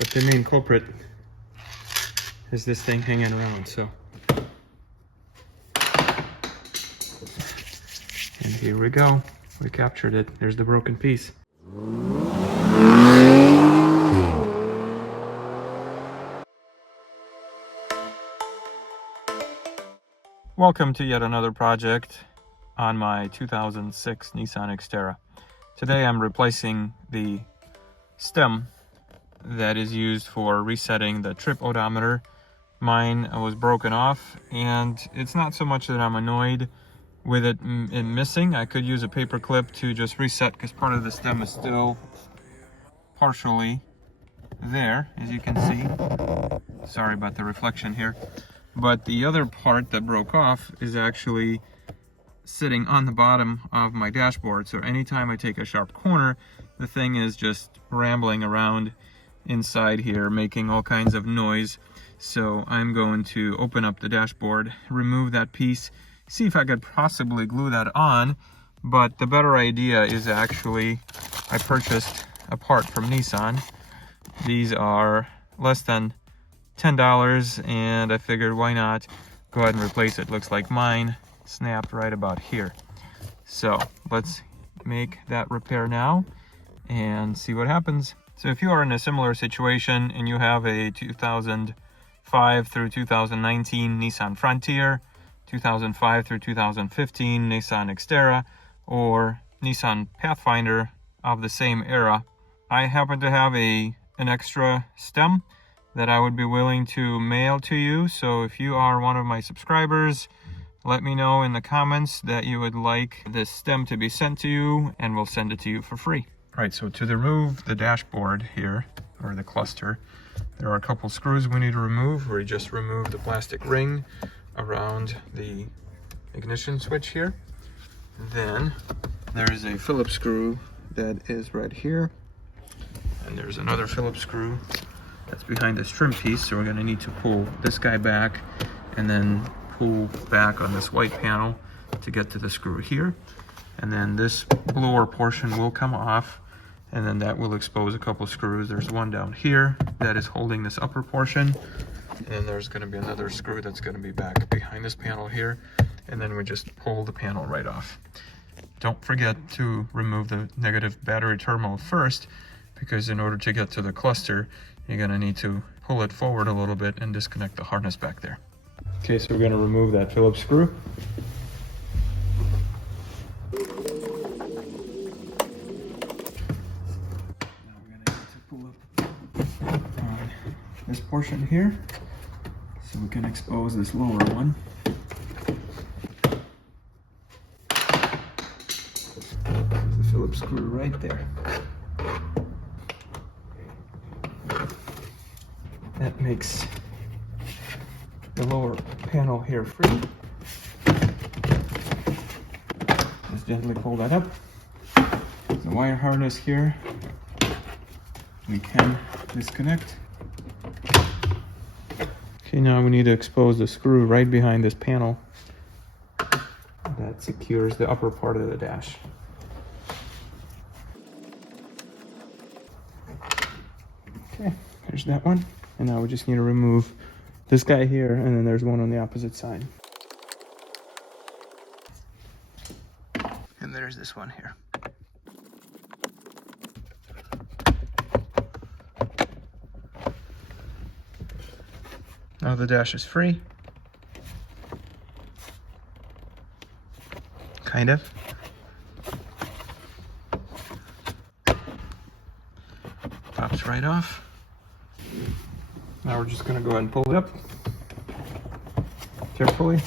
But the main culprit is this thing hanging around, so. And here we go. We captured it. There's the broken piece. Welcome to yet another project on my 2006 Nissan Xterra. Today I'm replacing the stem that is used for resetting the trip odometer. Mine was broken off, and it's not so much that I'm annoyed with it missing. I could use a paper clip to just reset because part of the stem is still partially there, as you can see. Sorry about the reflection here. But the other part that broke off is actually sitting on the bottom of my dashboard. So anytime I take a sharp corner, the thing is just rambling around inside here, making all kinds of noise. So I'm going to open up the dashboard, remove that piece, see if I could possibly glue that on. But the better idea is actually, I purchased a part from Nissan. These are less than $10, and I figured why not go ahead and replace it. Looks like mine snapped right about here. So let's make that repair now and see what happens. So if you are in a similar situation and you have a 2005 through 2019 Nissan Frontier, 2005 through 2015 Nissan Xterra, or Nissan Pathfinder of the same era, I happen to have an extra stem that I would be willing to mail to you. So if you are one of my subscribers, let me know in the comments that you would like this stem to be sent to you, and we'll send it to you for free. All right, so to remove the dashboard here, or the cluster, there are a couple screws we need to remove. We just removed the plastic ring around the ignition switch here. Then there's a Phillips screw that is right here. And there's another Phillips screw that's behind this trim piece. So we're gonna need to pull this guy back and then pull back on this white panel to get to the screw here. And then this lower portion will come off, and then that will expose a couple screws. There's one down here that is holding this upper portion. And then there's gonna be another screw that's gonna be back behind this panel here. And then we just pull the panel right off. Don't forget to remove the negative battery terminal first, because in order to get to the cluster, you're gonna need to pull it forward a little bit and disconnect the harness back there. Okay, so we're gonna remove that Phillips screw. Now we're gonna need to pull up this portion here, so we can expose this lower one. There's the Phillips screw right there. That makes the lower panel here free. Just gently pull that up. The wire harness here we can disconnect. Okay, now we need to expose the screw right behind this panel that secures the upper part of the dash. Okay, there's that one. And now we just need to remove this guy here, and then there's one on the opposite side. And there's this one here. Now the dash is free. Kind of. Pops right off. Now we're just gonna go ahead and pull it up carefully.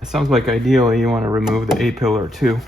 It sounds like ideally you want to remove the A-pillar too.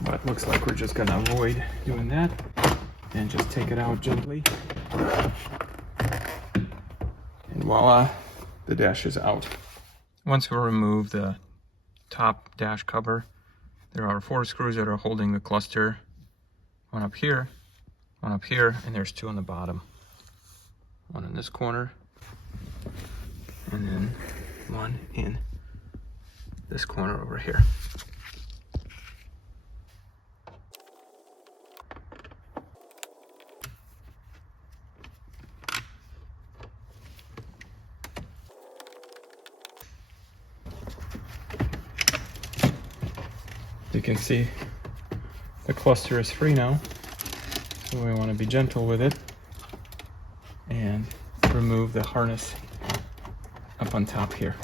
But looks like we're just gonna avoid doing that and just take it out gently. And voila, the dash is out. Once we remove the top dash cover, there are 4 screws that are holding the cluster. One up here, one up here, and there's two on the bottom. One in this corner, and then one in this corner over here. You can see the cluster is free now, so we want to be gentle with it and remove the harness up on top here.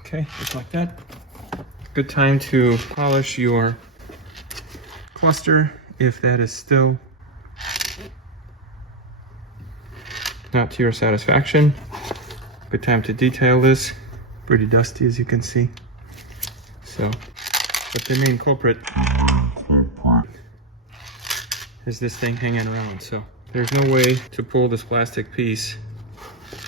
Okay, just like that. Good time to polish your cluster if that is still not to your satisfaction. Good time to detail this. Pretty dusty, as you can see. So, but the main culprit is this thing hanging around. So there's no way to pull this plastic piece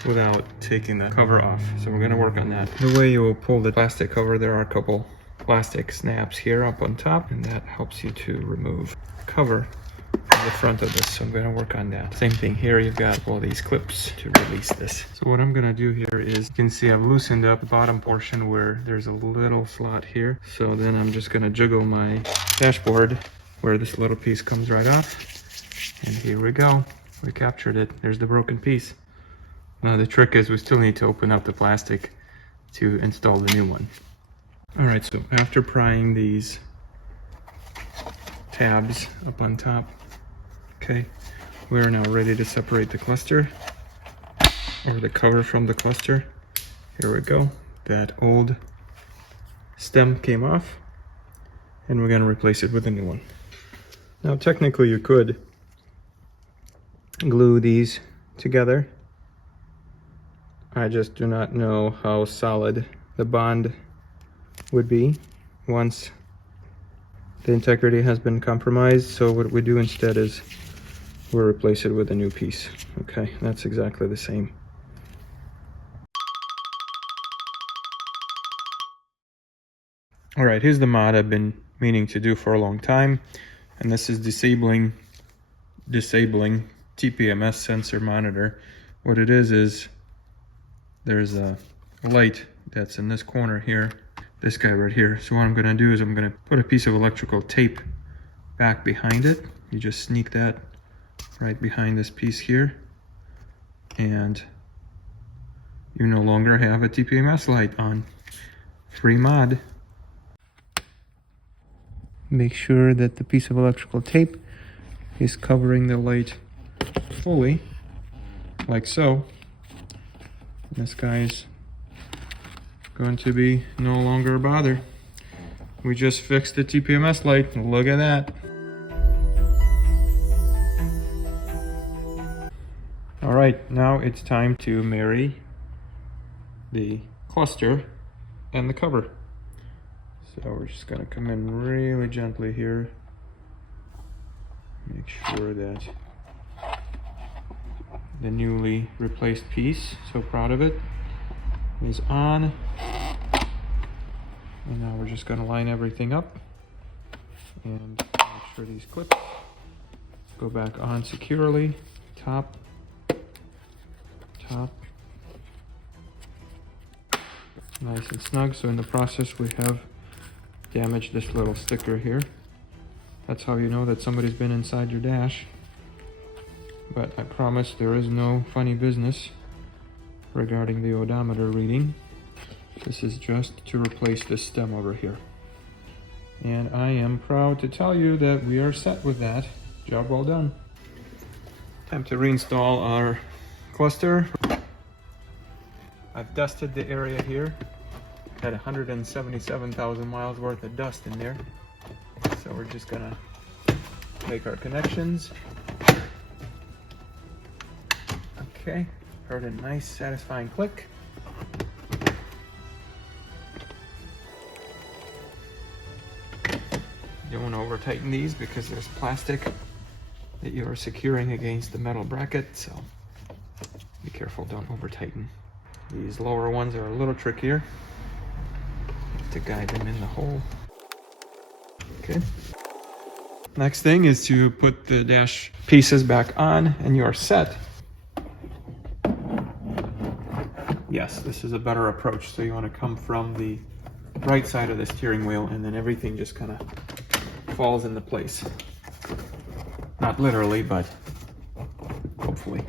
without taking the cover off. So we're gonna work on that. The way you will pull the plastic cover, there are a couple plastic snaps here up on top, and that helps you to remove the cover of the front of this. So I'm gonna work on that. Same thing here, you've got all these clips to release this. So what I'm gonna do here is, you can see I've loosened up the bottom portion where there's a little slot here. So then I'm just gonna jiggle my dashboard where this little piece comes right off. And here we go, we captured it. There's the broken piece. Now the trick is we still need to open up the plastic to install the new one. All right, so after prying these tabs up on top, okay, we're now ready to separate the cluster, or the cover from the cluster. Here we go. That old stem came off, and we're gonna replace it with a new one. Now technically you could glue these together. I just do not know how solid the bond would be once the integrity has been compromised. So what we do instead is we'll replace it with a new piece. Okay, that's exactly the same. All right, here's the mod I've been meaning to do for a long time, and this is disabling TPMS sensor monitor. What it is there's a light that's in this corner here, this guy right here. So what I'm gonna do is I'm gonna put a piece of electrical tape back behind it. You just sneak that right behind this piece here, and you no longer have a TPMS light on. Free mod. Make sure that the piece of electrical tape is covering the light fully, like so. This guy's going to be no longer a bother. We just fixed the TPMS light. Look at that. All right, now it's time to marry the cluster and the cover. So we're just gonna come in really gently here. Make sure that the newly replaced piece, so proud of it, is on. And now we're just gonna line everything up and make sure these clips go back on securely. Top, nice and snug. So in the process we have damaged this little sticker here. That's how you know that somebody's been inside your dash. But I promise there is no funny business regarding the odometer reading. This is just to replace this stem over here. And I am proud to tell you that we are set with that. Job well done. Time to reinstall our cluster. I've dusted the area here. Had 177,000 miles worth of dust in there. So we're just gonna make our connections. Okay, heard a nice satisfying click. You don't want to over tighten these because there's plastic that you are securing against the metal bracket, so be careful, don't over tighten. These lower ones are a little trickier. You have to guide them in the hole. Okay. Next thing is to put the dash pieces back on and you are set. Yes, this is a better approach. So you want to come from the right side of the steering wheel and then everything just kind of falls into place. Not literally, but hopefully.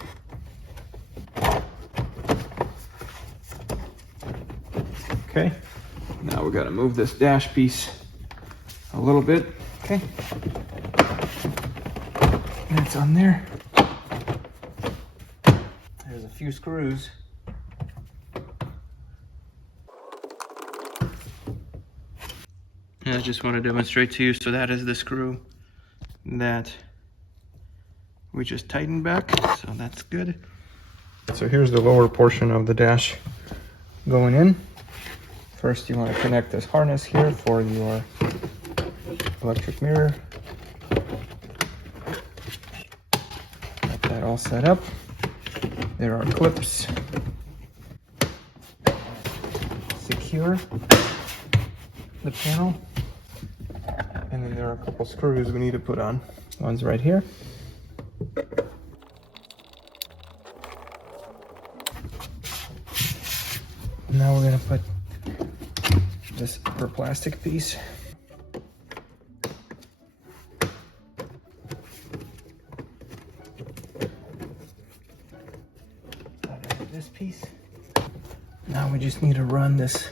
Okay, now we got to move this dash piece a little bit. Okay, that's on there. There's a few screws. And I just want to demonstrate to you, so that is the screw that we just tightened back, so that's good. So here's the lower portion of the dash going in. First you want to connect this harness here for your electric mirror. Got that all set up. There are clips. Secure the panel. And then there are a couple screws we need to put on. One's right here. Now we're going to put this upper plastic piece. This piece. Now we just need to run this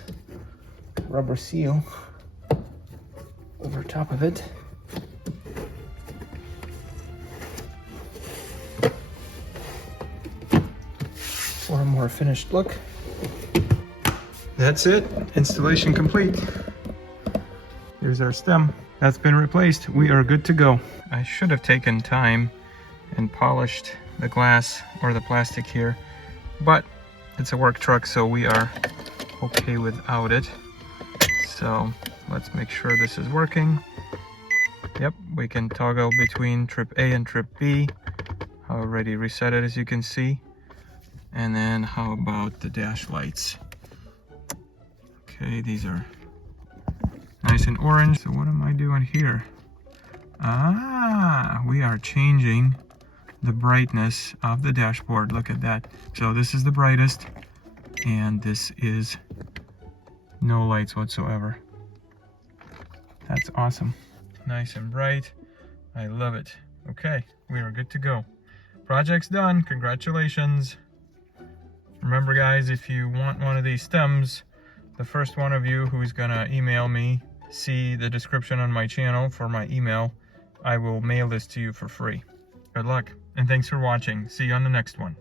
rubber seal over top of it. For a more finished look. That's it. Installation complete. Here's our stem. That's been replaced. We are good to go. I should have taken time and polished the glass or the plastic here, but it's a work truck, so we are okay without it. So let's make sure this is working. Yep, we can toggle between trip A and trip B. I already reset it, as you can see. And then how about the dash lights? Okay, these are nice and orange. So what am I doing here? Ah, we are changing the brightness of the dashboard. Look at that. So this is the brightest, and this is no lights whatsoever. That's awesome. Nice and bright. I love it. Okay, we are good to go. Project's done. Congratulations. Remember guys, if you want one of these stems, the first one of you who's gonna email me, see the description on my channel for my email. I will mail this to you for free. Good luck, and thanks for watching. See you on the next one.